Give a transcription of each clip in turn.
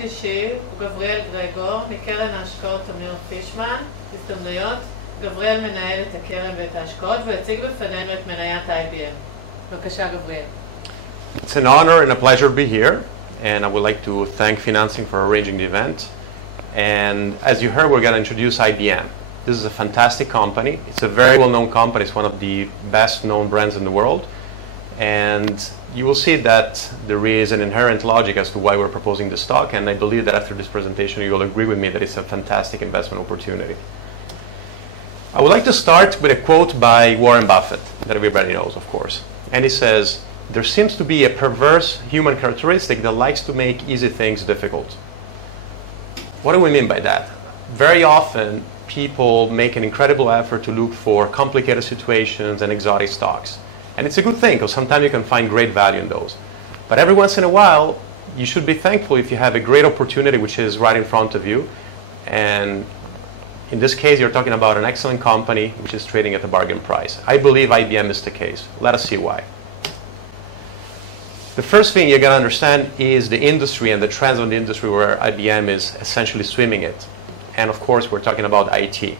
השלישי הוא גבריאל גרגור מקרן ההשקעות תמיר פישמן, הזדמנויות. גבריאל מנהל את הקרן ואת ההשקעות ויציג בפנינו את מניית IBM. בבקשה, גבריאל. It's an honor and a pleasure to be here, and I would like to thank Financing for arranging the event. And as you heard, we're going to introduce IBM. This is a fantastic company. It's a very well-known company. It's one of the best-known brands in the world. And you will see that there is an inherent logic as to why we're proposing the stock, and I believe that after this presentation you will agree with me that it's a fantastic investment opportunity. I would like to start with a quote by Warren Buffett that everybody knows, of course. And he says, "There seems to be a perverse human characteristic that likes to make easy things difficult." What do we mean by that? Very often people make an incredible effort to look for complicated situations and exotic stocks. And it's a good thing, because sometimes you can find great value in those. But every once in a while, you should be thankful if you have a great opportunity which is right in front of you. And in this case, you're talking about an excellent company which is trading at a bargain price. I believe IBM is the case. Let us see why. The first thing you're going to understand is the industry and the trends of the industry where IBM is essentially swimming it. And of course, we're talking about IT.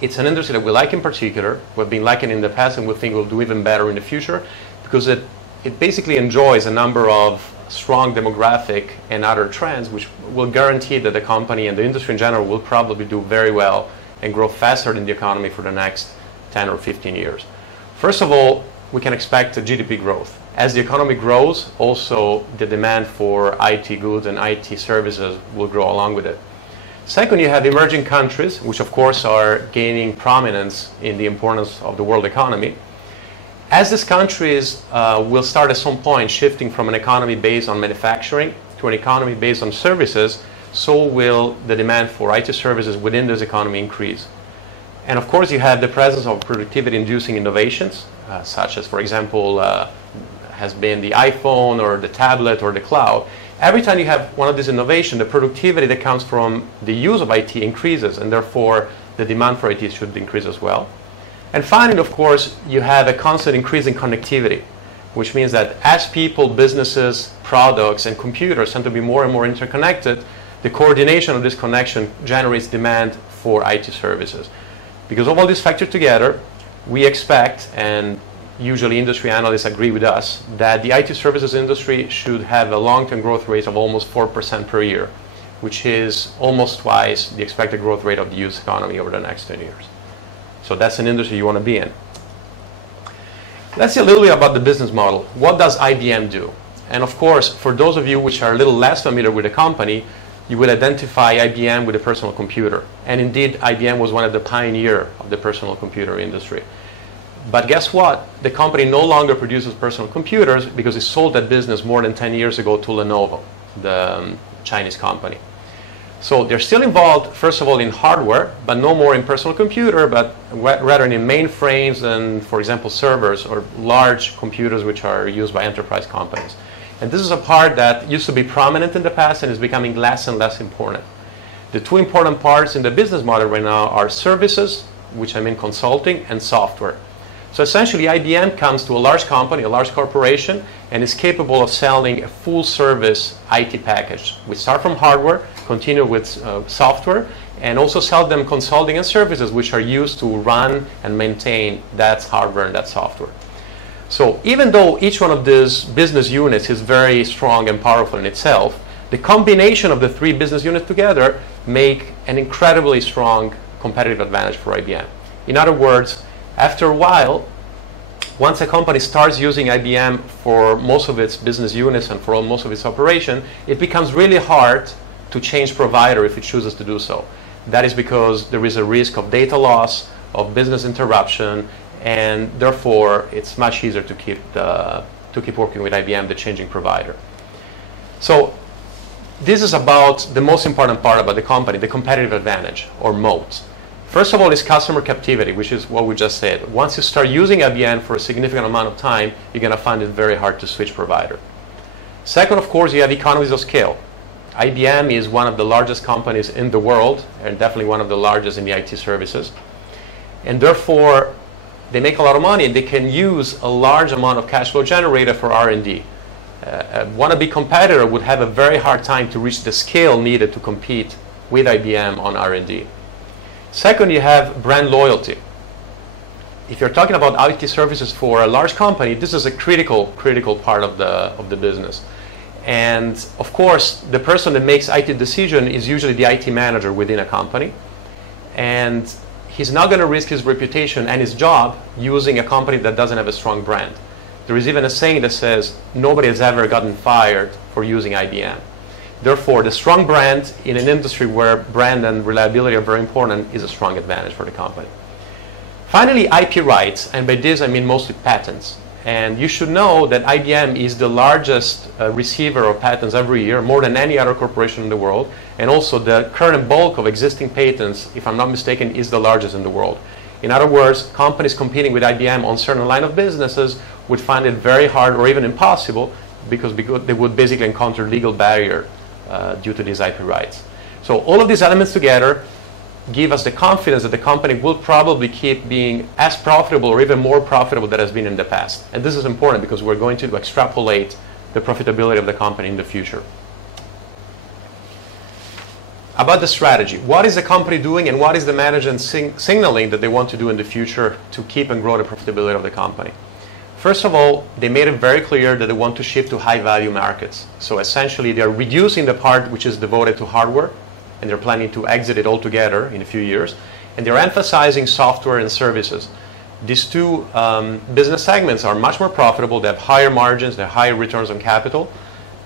It's an industry that we like in particular. We've been liking in the past, and we think we'll do even better in the future, because it basically enjoys a number of strong demographic and other trends which will guarantee that the company and the industry in general will probably do very well and grow faster than the economy for the next 10 or 15 years. First of all, we can expect a GDP growth. As the economy grows, also the demand for IT goods and IT services will grow along with it. Second, you have emerging countries, which of course are gaining prominence in the importance of the world economy. As these countries will start at some point shifting from an economy based on manufacturing to an economy based on services, so will the demand for IT services within this economy increase. And of course, you have the presence of productivity-inducing innovations, such as, for example, has been the iPhone or the tablet or the cloud. Every time you have one of these innovations, the productivity that comes from the use of IT increases, and therefore the demand for IT should increase as well. And finally, of course, you have a constant increase in connectivity, which means that as people, businesses, products, and computers tend to be more and more interconnected, the coordination of this connection generates demand for IT services. Because of all these factors together, we expect, and usually industry analysts agree with us, that the IT services industry should have a long-term growth rate of almost 4% per year, which is almost twice the expected growth rate of the US economy over the next 10 years. So that's an industry you want to be in. Let's see a little bit about the business model. What does IBM do? And of course, for those of you which are a little less familiar with the company, you will identify IBM with a personal computer. And indeed, IBM was one of the pioneers of the personal computer industry. But guess what? The company no longer produces personal computers because it sold that business more than 10 years ago to Lenovo, the Chinese company. So they're still involved, first of all, in hardware, but no more in personal computer, but rather in mainframes and, for example, servers or large computers which are used by enterprise companies. And this is a part that used to be prominent in the past and is becoming less and less important. The two important parts in the business model right now are services, which I mean consulting, and software. So essentially, IBM comes to a large company, a large corporation, and is capable of selling a full-service IT package. We start from hardware, continue with software, and also sell them consulting and services which are used to run and maintain that hardware and that software. So even though each one of these business units is very strong and powerful in itself, the combination of the three business units together make an incredibly strong competitive advantage for IBM. In other words, after a while, once a company starts using IBM for most of its business units and for most of its operation, it becomes really hard to change provider if it chooses to do so. That is because there is a risk of data loss, of business interruption, and therefore it's much easier to keep working with IBM, the changing provider. So this is about the most important part about the company, the competitive advantage or moat. First of all is customer captivity, which is what we just said. Once you start using IBM for a significant amount of time, you're going to find it very hard to switch provider. Second, of course, you have economies of scale. IBM is one of the largest companies in the world, and definitely one of the largest in the IT services. And therefore, they make a lot of money, and they can use a large amount of cash flow generated for R&D. a wannabe competitor would have a very hard time to reach the scale needed to compete with IBM on R&D. Second, you have brand loyalty. If you're talking about IT services for a large company, this is a critical part of the business. And of course, the person that makes IT decision is usually the IT manager within a company. And he's not going to risk his reputation and his job using a company that doesn't have a strong brand. There is even a saying that says, nobody has ever gotten fired for using IBM. Therefore, the strong brand in an industry where brand and reliability are very important is a strong advantage for the company. Finally, IP rights, and by this I mean mostly patents. And you should know that IBM is the largest receiver of patents every year, more than any other corporation in the world. And also the current bulk of existing patents, if I'm not mistaken, is the largest in the world. In other words, companies competing with IBM on certain line of businesses would find it very hard or even impossible because they would basically encounter legal barrier due to these IP rights. So all of these elements together give us the confidence that the company will probably keep being as profitable or even more profitable than it has been in the past. And this is important because we're going to extrapolate the profitability of the company in the future. About the strategy, what is the company doing and what is the management signaling that they want to do in the future to keep and grow the profitability of the company? First of all, they made it very clear that they want to shift to high-value markets. So essentially, they're reducing the part which is devoted to hardware, and they're planning to exit it altogether in a few years. And they're emphasizing software and services. These two business segments are much more profitable. They have higher margins, they have higher returns on capital,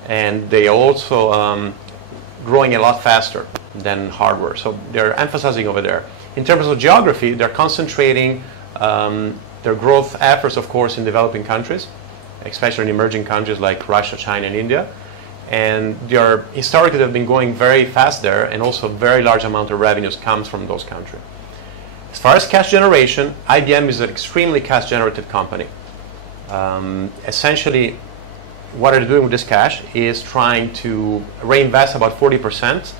and they are also growing a lot faster than hardware. So they're emphasizing over there. In terms of geography, they're concentrating their growth efforts, of course, in developing countries, especially in emerging countries like Russia, China, and India. And they are historically they've been going very fast there, and also a very large amount of revenues comes from those countries. As far as cash generation, IBM is an extremely cash generative company. Essentially, what they're doing with this cash is trying to reinvest about 40%,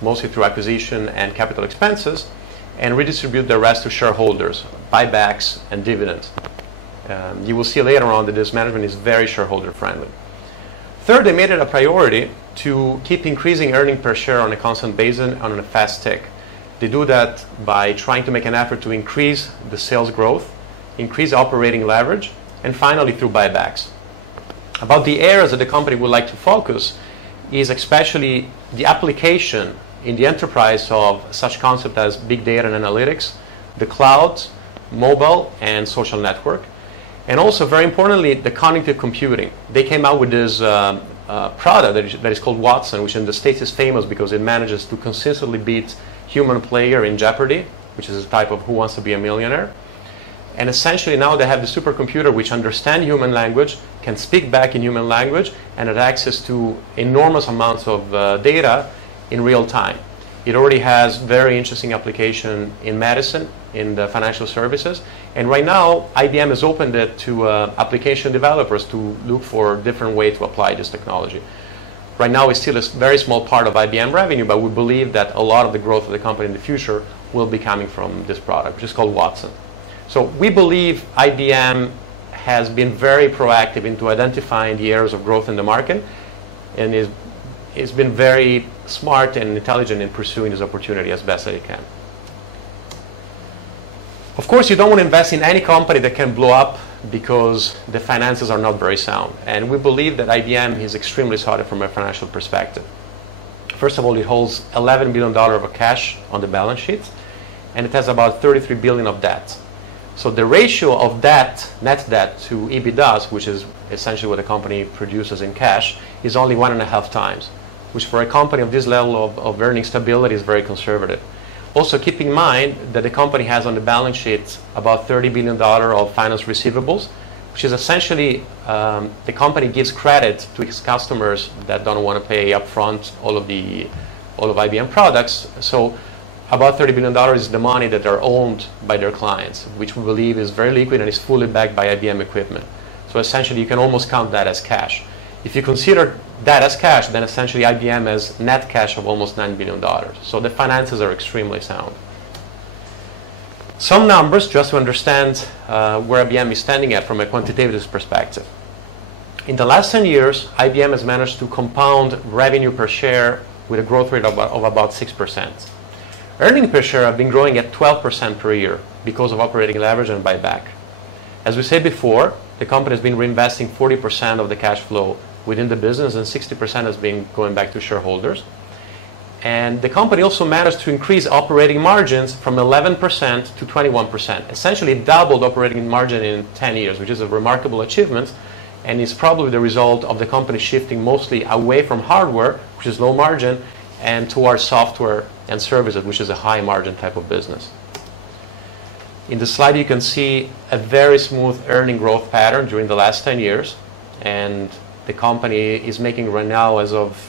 mostly through acquisition and capital expenses, and redistribute the rest to shareholders, buybacks and dividends. You will see later on that this management is very shareholder friendly. Third, they made it a priority to keep increasing earnings per share on a constant basis on a fast tick. They do that by trying to make an effort to increase the sales growth, increase operating leverage, and finally through buybacks. About the areas that the company would like to focus is especially the application in the enterprise of such concepts as big data and analytics, the cloud, mobile, and social network. And also, very importantly, the cognitive computing. They came out with this product that is called Watson, which in the States is famous because it manages to consistently beat human player in Jeopardy, which is a type of Who Wants to Be a Millionaire. And essentially now they have the supercomputer which understands human language, can speak back in human language, and has access to enormous amounts of data in real time. It already has very interesting application in medicine, in the financial services, and right now IBM has opened it to application developers to look for different ways to apply this technology. Right now it's still a very small part of IBM revenue, but we believe that a lot of the growth of the company in the future will be coming from this product, which is called Watson. So we believe IBM has been very proactive into identifying the areas of growth in the market, and it's been very smart and intelligent in pursuing this opportunity as best as it can. Of course, you don't want to invest in any company that can blow up because the finances are not very sound. And we believe that IBM is extremely solid from a financial perspective. First of all, it holds $11 billion of cash on the balance sheet, and it has about $33 billion of debt. So the ratio of debt, net debt to EBITDA, which is essentially what the company produces in cash, is only 1.5 times, which for a company of this level of earning stability is very conservative. Also, keep in mind that the company has on the balance sheet about $30 billion of finance receivables, which is essentially the company gives credit to its customers that don't want to pay upfront all of IBM products. So about $30 billion is the money that are owned by their clients, which we believe is very liquid and is fully backed by IBM equipment. So essentially, you can almost count that as cash. If you consider that as cash, then essentially IBM has net cash of almost $9 billion. So the finances are extremely sound. Some numbers just to understand where IBM is standing at from a quantitative perspective. In the last 10 years, IBM has managed to compound revenue per share with a growth rate of about 6%. Earnings per share have been growing at 12% per year because of operating leverage and buyback. As we said before, the company has been reinvesting 40% of the cash flow within the business and 60% has been going back to shareholders. And the company also managed to increase operating margins from 11% to 21%. Essentially doubled operating margin in 10 years, which is a remarkable achievement and is probably the result of the company shifting mostly away from hardware, which is low margin, and towards software and services, which is a high margin type of business. In the slide you can see a very smooth earning growth pattern during the last 10 years, and the company is making right now, as of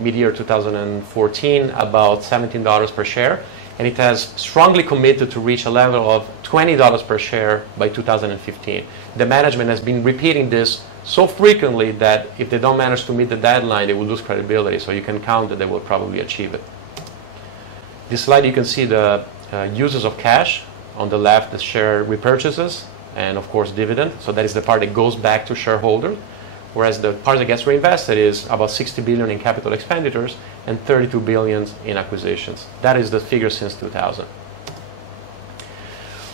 mid-year 2014, about $17 per share, and it has strongly committed to reach a level of $20 per share by 2015. The management has been repeating this so frequently that if they don't manage to meet the deadline, they will lose credibility, so you can count that they will probably achieve it. This slide you can see the uses of cash. On the left, the share repurchases and of course dividend, so that is the part that goes back to shareholders, whereas the part that gets reinvested is about 60 billion in capital expenditures and 32 billion in acquisitions. That is the figure since 2000.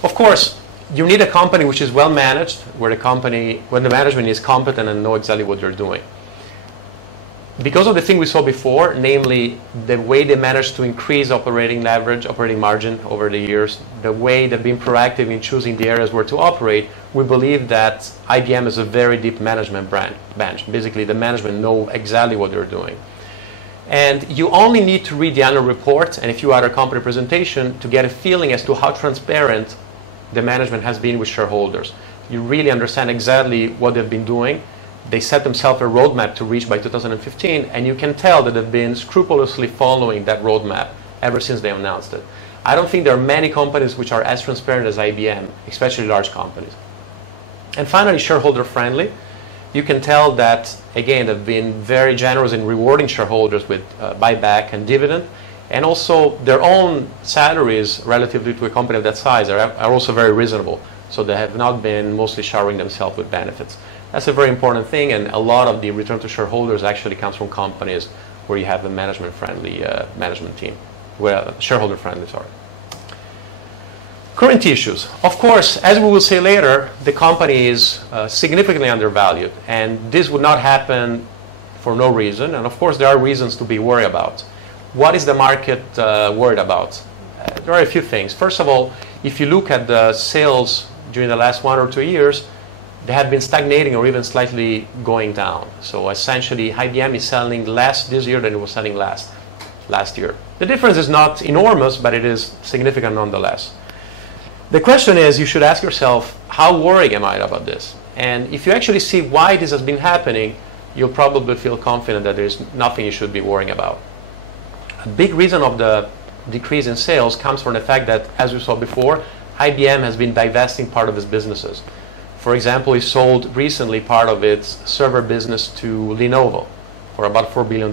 Of course, you need a company which is well managed, where the management is competent and know exactly what they're doing. Because of the thing we saw before, namely the way they managed to increase operating leverage, operating margin over the years, the way they've been proactive in choosing the areas where to operate, we believe that IBM is a very deep management bench. Basically, the management know exactly what they're doing. And you only need to read the annual report and a few other company presentation to get a feeling as to how transparent the management has been with shareholders. You really understand exactly what they've been doing. They set themselves a roadmap to reach by 2015, and you can tell that they've been scrupulously following that roadmap ever since they announced it. I don't think there are many companies which are as transparent as IBM, especially large companies. And finally, shareholder friendly. You can tell that, again, they've been very generous in rewarding shareholders with buyback and dividend, and also their own salaries relatively to a company of that size are also very reasonable. So they have not been mostly showering themselves with benefits. That's a very important thing, and a lot of the return to shareholders actually comes from companies where you have a management-friendly management team, shareholder-friendly, sorry. Current issues. Of course, as we will say later, the company is significantly undervalued, and this would not happen for no reason, and of course there are reasons to be worried about. What is the market worried about? There are a few things. First of all, if you look at the sales during the last 1 or 2 years, they have been stagnating or even slightly going down. So essentially, IBM is selling less this year than it was selling last year. The difference is not enormous, but it is significant nonetheless. The question is, you should ask yourself, how worried am I about this? And if you actually see why this has been happening, you'll probably feel confident that there's nothing you should be worrying about. A big reason of the decrease in sales comes from the fact that, as we saw before, IBM has been divesting part of its businesses. For example, it sold recently part of its server business to Lenovo for about $4 billion.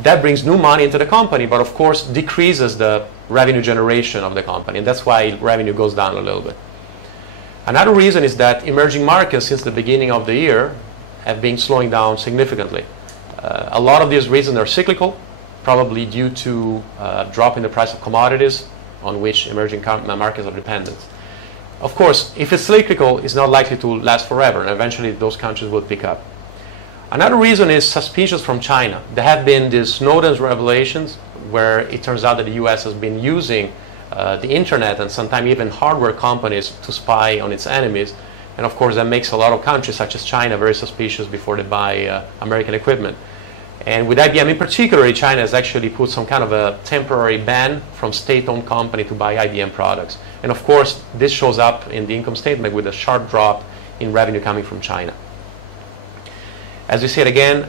That brings new money into the company, but of course decreases the revenue generation of the company, and that's why revenue goes down a little bit. Another reason is that emerging markets since the beginning of the year have been slowing down significantly. A lot of these reasons are cyclical, probably due to drop in the price of commodities on which emerging markets are dependent. Of course, if it's cyclical, it's not likely to last forever, and eventually those countries will pick up. Another reason is suspicions from China. There have been these Snowden's revelations where it turns out that the US has been using the internet and sometimes even hardware companies to spy on its enemies. And of course that makes a lot of countries such as China very suspicious before they buy American equipment. And with IBM in particular, China has actually put some kind of a temporary ban from state-owned company to buy IBM products. And of course this shows up in the income statement with a sharp drop in revenue coming from China. As we said again,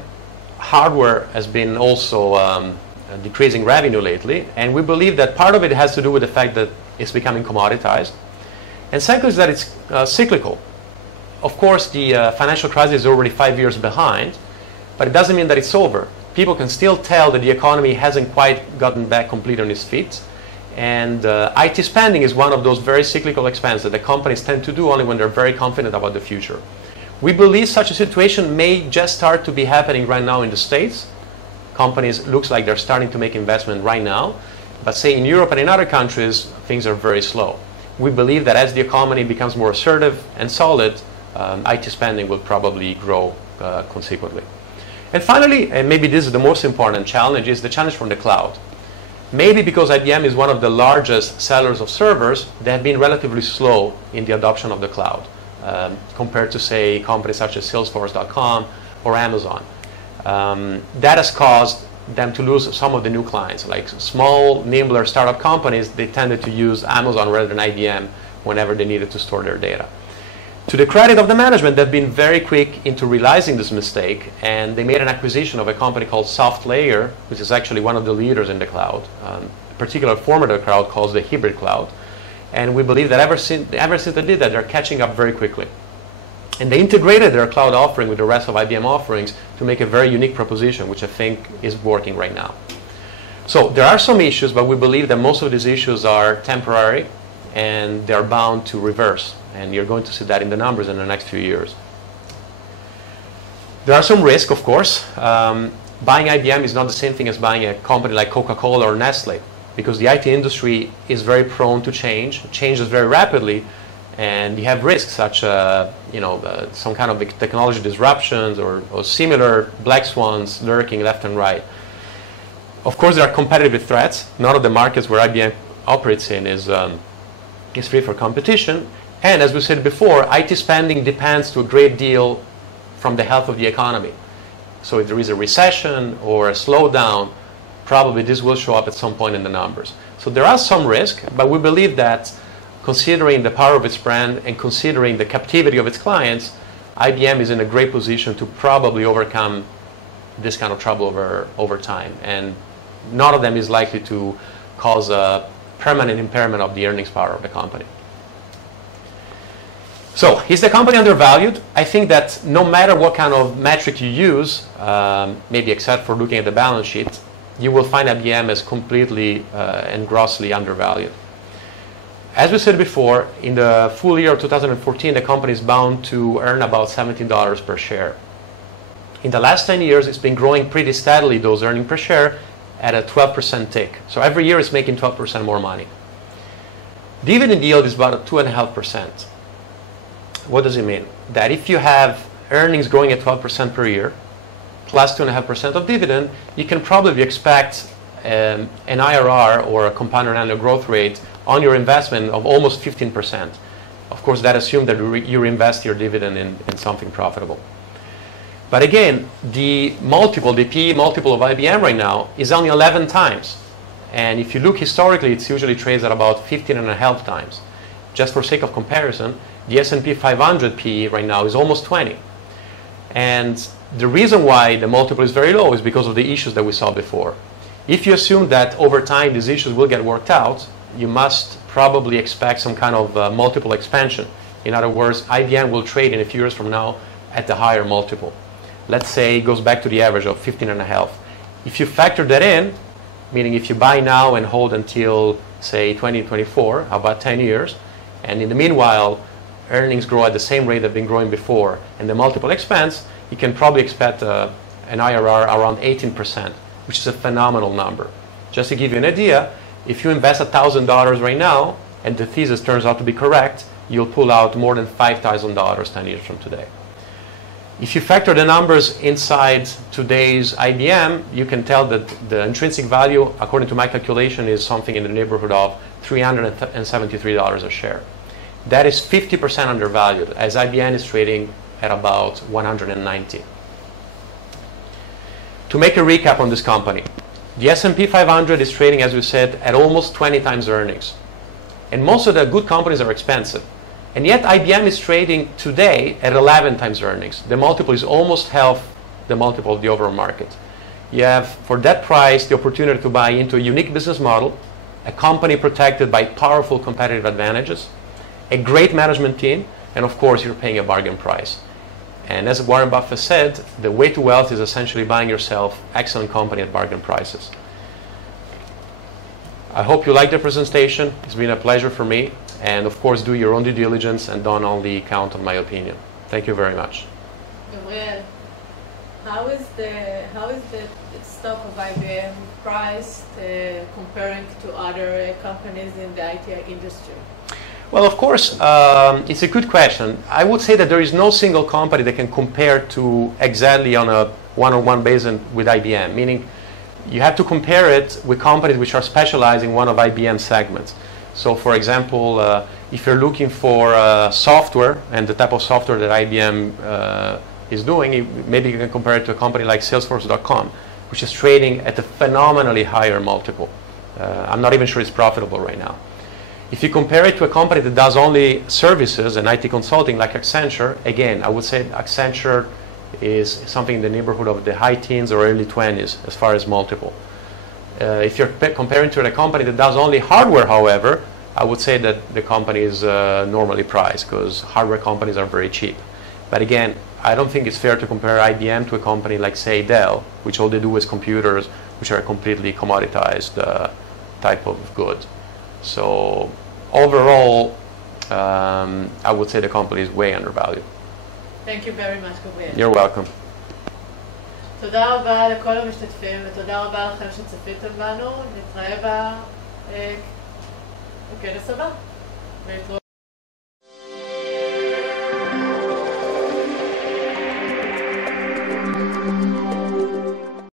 hardware has been also decreasing revenue lately, and we believe that part of it has to do with the fact that it's becoming commoditized. And second is that it's cyclical. Of course, the financial crisis is already 5 years behind, but it doesn't mean that it's over. People can still tell that the economy hasn't quite gotten back completely on its feet, and IT spending is one of those very cyclical expenses that the companies tend to do only when they're very confident about the future. We believe such a situation may just start to be happening right now in the States. Companies looks like they're starting to make investment right now, but say in Europe and in other countries, things are very slow. We believe that as the economy becomes more assertive and solid, IT spending will probably grow consequently. And finally, and maybe this is the most important challenge, is the challenge from the cloud. Maybe because IBM is one of the largest sellers of servers, they have been relatively slow in the adoption of the cloud compared to, say, companies such as Salesforce.com or Amazon. That has caused them to lose some of the new clients. Like small, nimbler startup companies, they tended to use Amazon rather than IBM whenever they needed to store their data. To the credit of the management, they've been very quick into realizing this mistake, and they made an acquisition of a company called SoftLayer, which is actually one of the leaders in the cloud. A particular form of the cloud called the hybrid cloud. And we believe that ever since they did that, they're catching up very quickly. And they integrated their cloud offering with the rest of IBM offerings to make a very unique proposition, which I think is working right now. So there are some issues, but we believe that most of these issues are temporary and they're bound to reverse. And you're going to see that in the numbers in the next few years. There are some risks, of course. Buying IBM is not the same thing as buying a company like Coca-Cola or Nestle, because the IT industry is very prone to change. It changes very rapidly, and you have risks such some kind of technology disruptions or similar black swans lurking left and right. Of course, there are competitive threats. None of the markets where IBM operates in is free for competition. And as we said before, IT spending depends to a great deal from the health of the economy. So if there is a recession or a slowdown, probably this will show up at some point in the numbers. So there are some risks, but we believe that considering the power of its brand and considering the captivity of its clients, IBM is in a great position to probably overcome this kind of trouble over time. And none of them is likely to cause a permanent impairment of the earnings power of the company. So, is the company undervalued? I think that no matter what kind of metric you use, maybe except for looking at the balance sheet, you will find IBM as completely and grossly undervalued. As we said before, in the full year of 2014, the company is bound to earn about $17 per share. In the last 10 years, it's been growing pretty steadily, those earnings per share, at a 12% tick. So every year it's making 12% more money. Dividend yield is about 2.5%. What does it mean? That if you have earnings growing at 12% per year, plus 2.5% of dividend, you can probably expect an IRR, or a compounded annual growth rate, on your investment of almost 15%. Of course, that assumes that you reinvest your dividend in something profitable. But again, the PE multiple of IBM right now is only 11 times. And if you look historically, it's usually trades at about 15.5 times. Just for sake of comparison, the S&P 500 PE right now is almost 20. And the reason why the multiple is very low is because of the issues that we saw before. If you assume that over time these issues will get worked out, you must probably expect some kind of multiple expansion. In other words, IBM will trade in a few years from now at the higher multiple. Let's say it goes back to the average of 15.5. If you factor that in, meaning if you buy now and hold until, say, 2024, about 10 years, and in the meanwhile, earnings grow at the same rate they've been growing before, and the multiple expands, you can probably expect an IRR around 18%, which is a phenomenal number. Just to give you an idea, if you invest $1,000 right now, and the thesis turns out to be correct, you'll pull out more than $5,000 10 years from today. If you factor the numbers inside today's IBM, you can tell that the intrinsic value, according to my calculation, is something in the neighborhood of $373 a share. That is 50% undervalued, as IBM is trading at about 190. To make a recap on this company, the S&P 500 is trading, as we said, at almost 20 times earnings. And most of the good companies are expensive. And yet IBM is trading today at 11 times earnings. The multiple is almost half the multiple of the overall market. You have, for that price, the opportunity to buy into a unique business model, a company protected by powerful competitive advantages, a great management team, and of course you're paying a bargain price. And as Warren Buffett said, the way to wealth is essentially buying yourself excellent company at bargain prices. I hope you liked the presentation. It's been a pleasure for me. And of course, do your own due diligence and don't only count on my opinion. Thank you very much. Gabriel, how is the stock of IBM priced comparing to other companies in the IT industry? Well, of course, it's a good question. I would say that there is no single company that can compare to exactly on a one-on-one basis with IBM, meaning you have to compare it with companies which are specialized in one of IBM's segments. So, for example, if you're looking for software and the type of software that IBM is doing, maybe you can compare it to a company like Salesforce.com, which is trading at a phenomenally higher multiple. I'm not even sure it's profitable right now. If you compare it to a company that does only services and IT consulting like Accenture, again, I would say Accenture is something in the neighborhood of the high teens or early 20s as far as multiple. If you're comparing to a company that does only hardware, however, I would say that the company is normally priced because hardware companies are very cheap. But again, I don't think it's fair to compare IBM to a company like, say, Dell, which all they do is computers, which are a completely commoditized type of good. So overall, I would say the company is way undervalued. Thank you very much, Gabriel. You're welcome. תודה רבה לכל המשתתפים ותודה רבה לכם שצפיתם בנו. נתראה בכנס הבא.